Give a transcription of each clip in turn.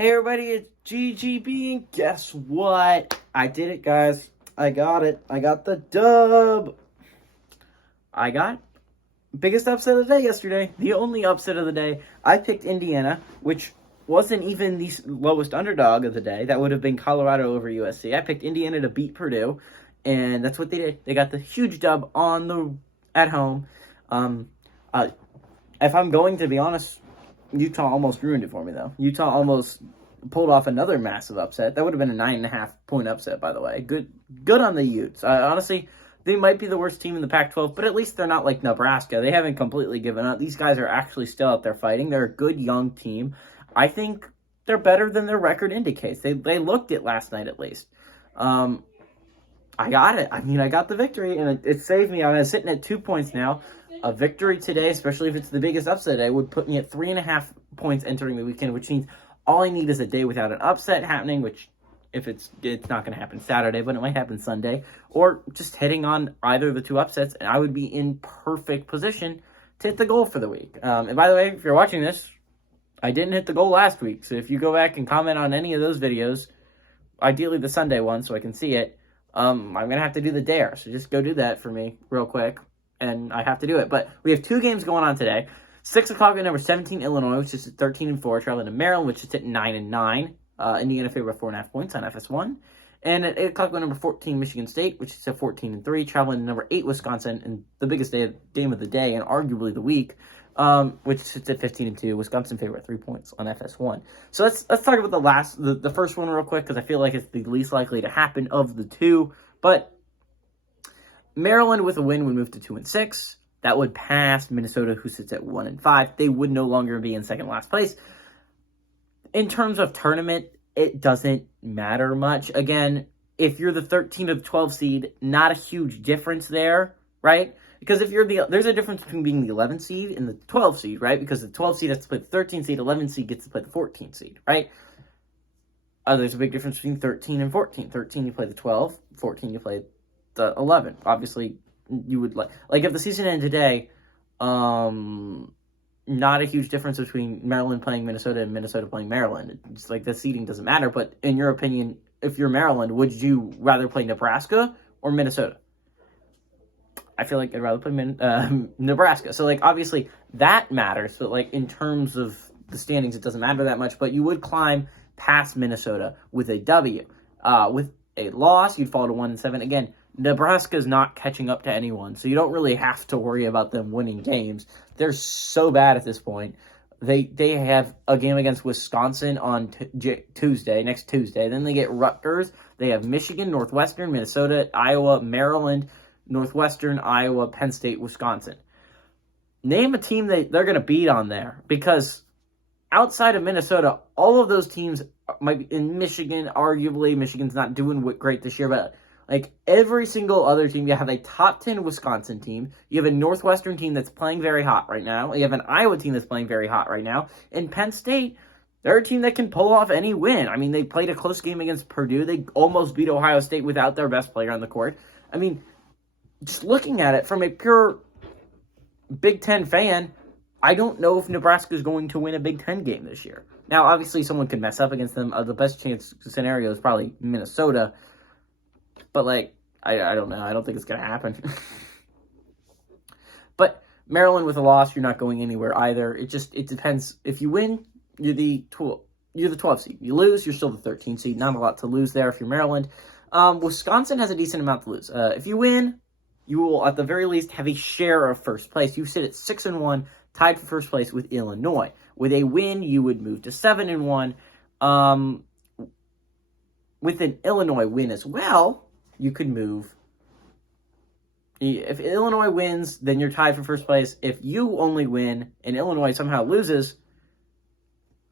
Hey everybody, it's GGB, and guess what? I did it, guys. I got it. I got the dub. I got biggest upset of the day yesterday. The only upset of the day. I picked Indiana, which wasn't even the lowest underdog of the day. That would have been Colorado over USC. I picked Indiana to beat Purdue, and that's what they did. They got the huge dub at home. Uh, if I'm going to be honest, Utah almost ruined it for me, though. Utah almost pulled off another massive upset. That would have been a 9.5-point upset, by the way. Good on the Utes. Honestly, they might be the worst team in the Pac-12, but at least they're not like Nebraska. They haven't completely given up. These guys are actually still out there fighting. They're a good young team. I think they're better than their record indicates. They looked it last night, at least. I got it. I got the victory, and it saved me. I'm sitting at 2 points now. A victory today, especially if it's the biggest upset today, would put me at 3.5 points entering the weekend, which means all I need is a day without an upset happening, which if it's not going to happen Saturday, but it might happen Sunday, or just hitting on either of the two upsets, and I would be in perfect position to hit the goal for the week. And by the way, if you're watching this, I didn't hit the goal last week, so if you go back and comment on any of those videos, ideally the Sunday one so I can see it, I'm going to have to do the dare, so just go do that for me real quick. And I have to do it. But we have two games going on today. 6 o'clock at number 17, Illinois, which is at 13-4, traveling to Maryland, which is at 9-9. Indiana favor 4.5 points on FS1. And at 8 o'clock at number 14, Michigan State, which is at 14-3, traveling to number 8, Wisconsin, and the biggest game of the day and arguably the week, which sits at 15-2. Wisconsin favor 3 points on FS1. So let's talk about the first one real quick, because I feel like it's the least likely to happen of the two. But Maryland with a win would move to 2-6. That would pass Minnesota, who sits at 1-5. They would no longer be in second last place. In terms of tournament, it doesn't matter much. Again, if you're the 13 or the 12 seed, not a huge difference there, right? Because if there's a difference between being the 11 seed and the 12 seed, right? Because the 12 seed has to play the 13 seed, 11 seed gets to play the 14 seed, right? There's a big difference between 13 and 14. 13 you play the 12, 14 you play the 11. Obviously, you would like if the season ended today, not a huge difference between Maryland playing Minnesota and Minnesota playing Maryland. It's like the seeding doesn't matter. But in your opinion, if you're Maryland, would you rather play Nebraska or Minnesota? I feel like I'd rather play Nebraska. So obviously that matters. But in terms of the standings, it doesn't matter that much. But you would climb past Minnesota with a W. With a loss, you'd fall to 1-7 again. Nebraska is not catching up to anyone, so you don't really have to worry about them winning games. They're so bad at this point. They have a game against Wisconsin on next Tuesday. Then they get Rutgers. They have Michigan, Northwestern, Minnesota, Iowa, Maryland, Northwestern, Iowa, Penn State, Wisconsin. Name a team they're going to beat on there, because outside of Minnesota, all of those teams might be in Michigan. Arguably, Michigan's not doing great this year, but every single other team, you have a top 10 Wisconsin team. You have a Northwestern team that's playing very hot right now. You have an Iowa team that's playing very hot right now. And Penn State, they're a team that can pull off any win. I mean, they played a close game against Purdue. They almost beat Ohio State without their best player on the court. I mean, just looking at it from a pure Big Ten fan, I don't know if Nebraska is going to win a Big Ten game this year. Now, obviously, someone could mess up against them. The best chance scenario is probably Minnesota. But, I don't know. I don't think it's going to happen. But Maryland with a loss, you're not going anywhere either. It depends. If you win, you're the 12 seed. You lose, you're still the 13 seed. Not a lot to lose there if you're Maryland. Wisconsin has a decent amount to lose. If you win, you will, at the very least, have a share of first place. You sit at 6-1, tied for first place with Illinois. With a win, you would move to 7-1. With an Illinois win as well, you could move. If Illinois wins, then you're tied for first place. If you only win and Illinois somehow loses,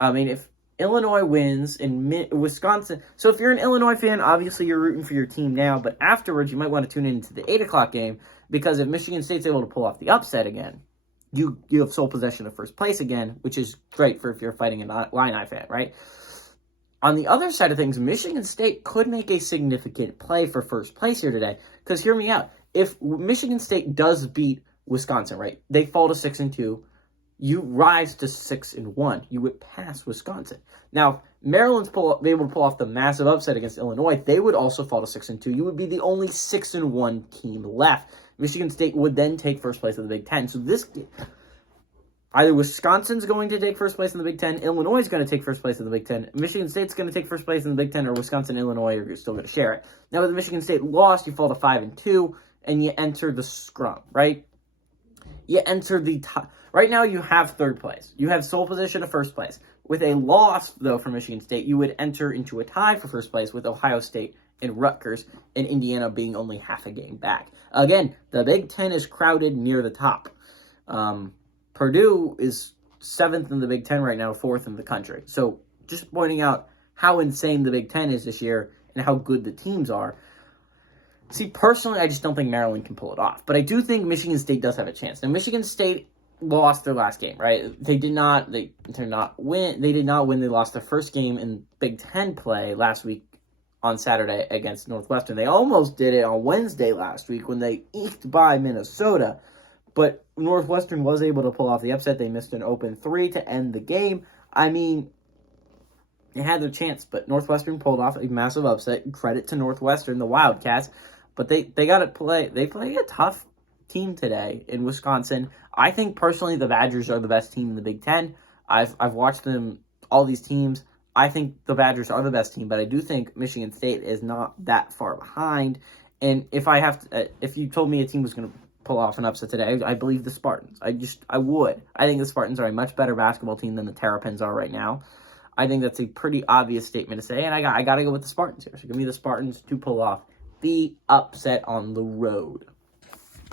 if Illinois wins and Wisconsin... So if you're an Illinois fan, obviously you're rooting for your team now, but afterwards you might want to tune into the 8 o'clock game, because if Michigan State's able to pull off the upset again, you have sole possession of first place again, which is great for if you're fighting an Illini fan, right? On the other side of things, Michigan State could make a significant play for first place here today. Because hear me out. If Michigan State does beat Wisconsin, right, they fall to 6-2. you rise to 6-1. You would pass Wisconsin. Now, if Maryland's able to pull off the massive upset against Illinois, they would also fall to 6-2. You would be the only 6-1 team left. Michigan State would then take first place in the Big Ten. So this, either Wisconsin's going to take first place in the Big Ten, Illinois is going to take first place in the Big Ten, Michigan State's going to take first place in the Big Ten, or Wisconsin and Illinois are still going to share it. Now, with the Michigan State loss, you fall to 5-2, and you enter the scrum, right? You enter the top. Right now, you have third place. You have sole position of first place. With a loss, though, for Michigan State, you would enter into a tie for first place with Ohio State and Rutgers, and Indiana being only half a game back. Again, the Big Ten is crowded near the top. Purdue is 7th in the Big Ten right now, 4th in the country. So just pointing out how insane the Big Ten is this year and how good the teams are. See, personally, I just don't think Maryland can pull it off. But I do think Michigan State does have a chance. Now, Michigan State lost their last game, right? They did not win. They lost their first game in Big Ten play last week on Saturday against Northwestern. They almost did it on Wednesday last week when they eked by Minnesota. But Northwestern was able to pull off the upset. They missed an open 3 to end the game. I mean, they had their chance, but Northwestern pulled off a massive upset. Credit to Northwestern, the Wildcats. But they got to play. They play a tough team today in Wisconsin. I think personally the Badgers are the best team in the Big Ten. I've watched them, all these teams. I think the Badgers are the best team, but I do think Michigan State is not that far behind. And if you told me a team was going to pull off an upset today, I believe the Spartans. I would. I think the Spartans are a much better basketball team than the Terrapins are right now. I think that's a pretty obvious statement to say, and I got to go with the Spartans here. So give me the Spartans to pull off the upset on the road.